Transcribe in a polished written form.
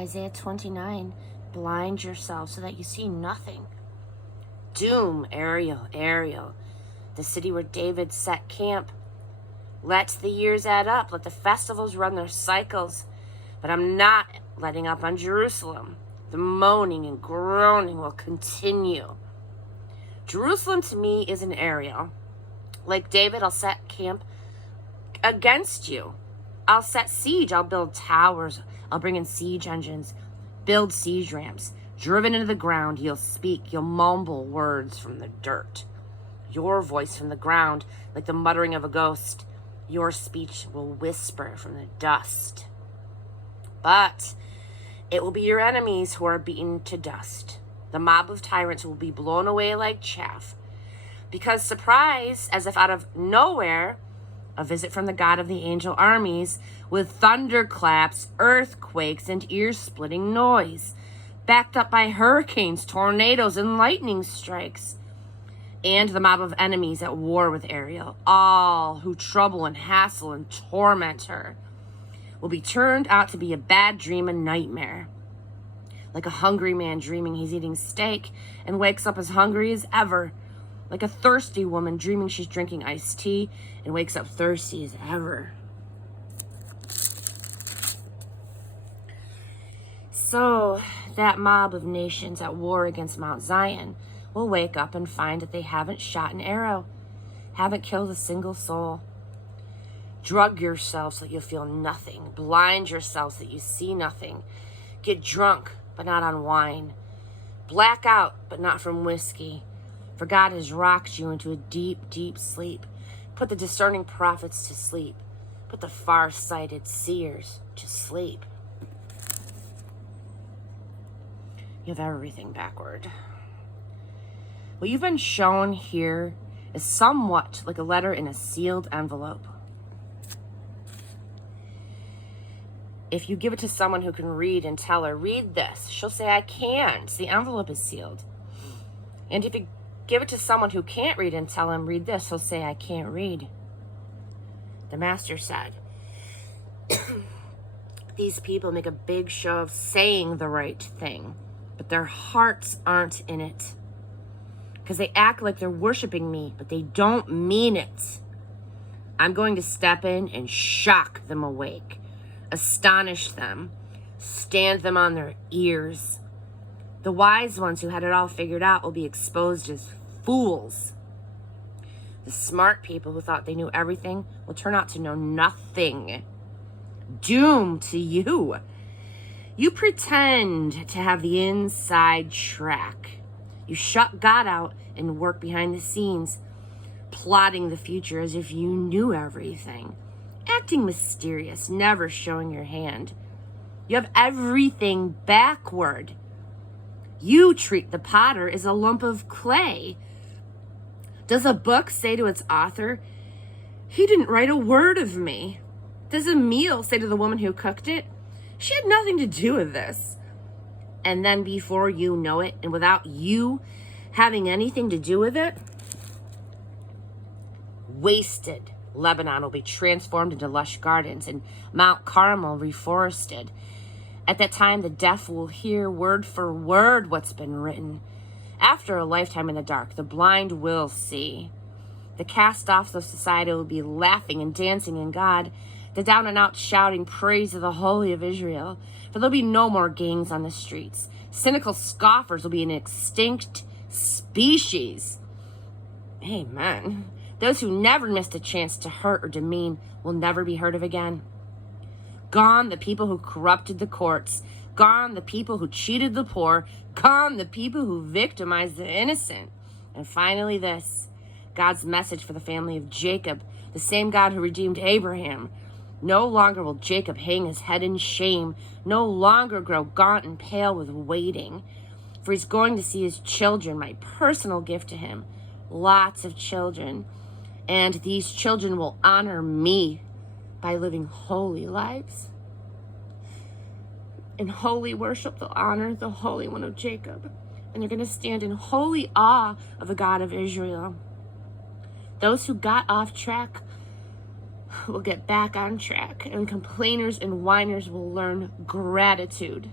Isaiah 29, blind yourself so that you see nothing. Doom, Ariel, Ariel, the city where David set camp. Let the years add up, let the festivals run their cycles. But I'm not letting up on Jerusalem. The moaning and groaning will continue. Jerusalem to me is an Ariel. Like David, I'll set camp against you. I'll set siege. I'll build towers. I'll bring in siege engines, build siege ramps. Driven into the ground, you'll speak. You'll mumble words from the dirt. Your voice from the ground, like the muttering of a ghost. Your speech will whisper from the dust. But it will be your enemies who are beaten to dust. The mob of tyrants will be blown away like chaff. Because surprise, as if out of nowhere, a visit from the God of the angel armies with thunderclaps, earthquakes, and ear-splitting noise, backed up by hurricanes, tornadoes, and lightning strikes. And the mob of enemies at war with Ariel, all who trouble and hassle and torment her, will be turned out to be a bad dream, a nightmare. Like a hungry man dreaming he's eating steak and wakes up as hungry as ever. Like a thirsty woman dreaming she's drinking iced tea and wakes up thirsty as ever. So that mob of nations at war against Mount Zion will wake up and find that they haven't shot an arrow, haven't killed a single soul. Drug yourself so that you'll feel nothing. Blind yourself so that you see nothing. Get drunk, but not on wine. Black out, but not from whiskey. For God has rocked you into a deep, deep sleep. Put the discerning prophets to sleep. Put the far-sighted seers to sleep. You have everything backward. What you've been shown here is somewhat like a letter in a sealed envelope. If you give it to someone who can read and tell her, read this, she'll say, I can't. The envelope is sealed. And if you give it to someone who can't read and tell him, read this, he'll say, I can't read. The master said, these people make a big show of saying the right thing, but their hearts aren't in it. Because they act like they're worshiping me, but they don't mean it. I'm going to step in and shock them awake, astonish them, stand them on their ears. The wise ones who had it all figured out will be exposed as fools. The smart people who thought they knew everything will turn out to know nothing. Doom to you. You pretend to have the inside track. You shut God out and work behind the scenes, plotting the future as if you knew everything, acting mysterious, never showing your hand. You have everything backward. You treat the potter as a lump of clay. Does a book say to its author, he didn't write a word of me? Does a meal say to the woman who cooked it, she had nothing to do with this? And then before you know it, and without you having anything to do with it, wasted Lebanon will be transformed into lush gardens and Mount Carmel reforested. At that time, the deaf will hear word for word what's been written. After a lifetime in the dark, the blind will see. The cast-offs of society will be laughing and dancing in God, the down and out shouting praise of the Holy of Israel. For there'll be no more gangs on the streets. Cynical scoffers will be an extinct species. Amen. Those who never missed a chance to hurt or demean will never be heard of again. Gone the people who corrupted the courts. Gone the people who cheated the poor. Gone the people who victimized the innocent. And finally this, God's message for the family of Jacob, the same God who redeemed Abraham. No longer will Jacob hang his head in shame, no longer grow gaunt and pale with waiting. For he's going to see his children, my personal gift to him. Lots of children. And these children will honor me by living holy lives. In holy worship, they'll honor the Holy One of Jacob. And they're going to stand in holy awe of the God of Israel. Those who got off track will get back on track, and complainers and whiners will learn gratitude.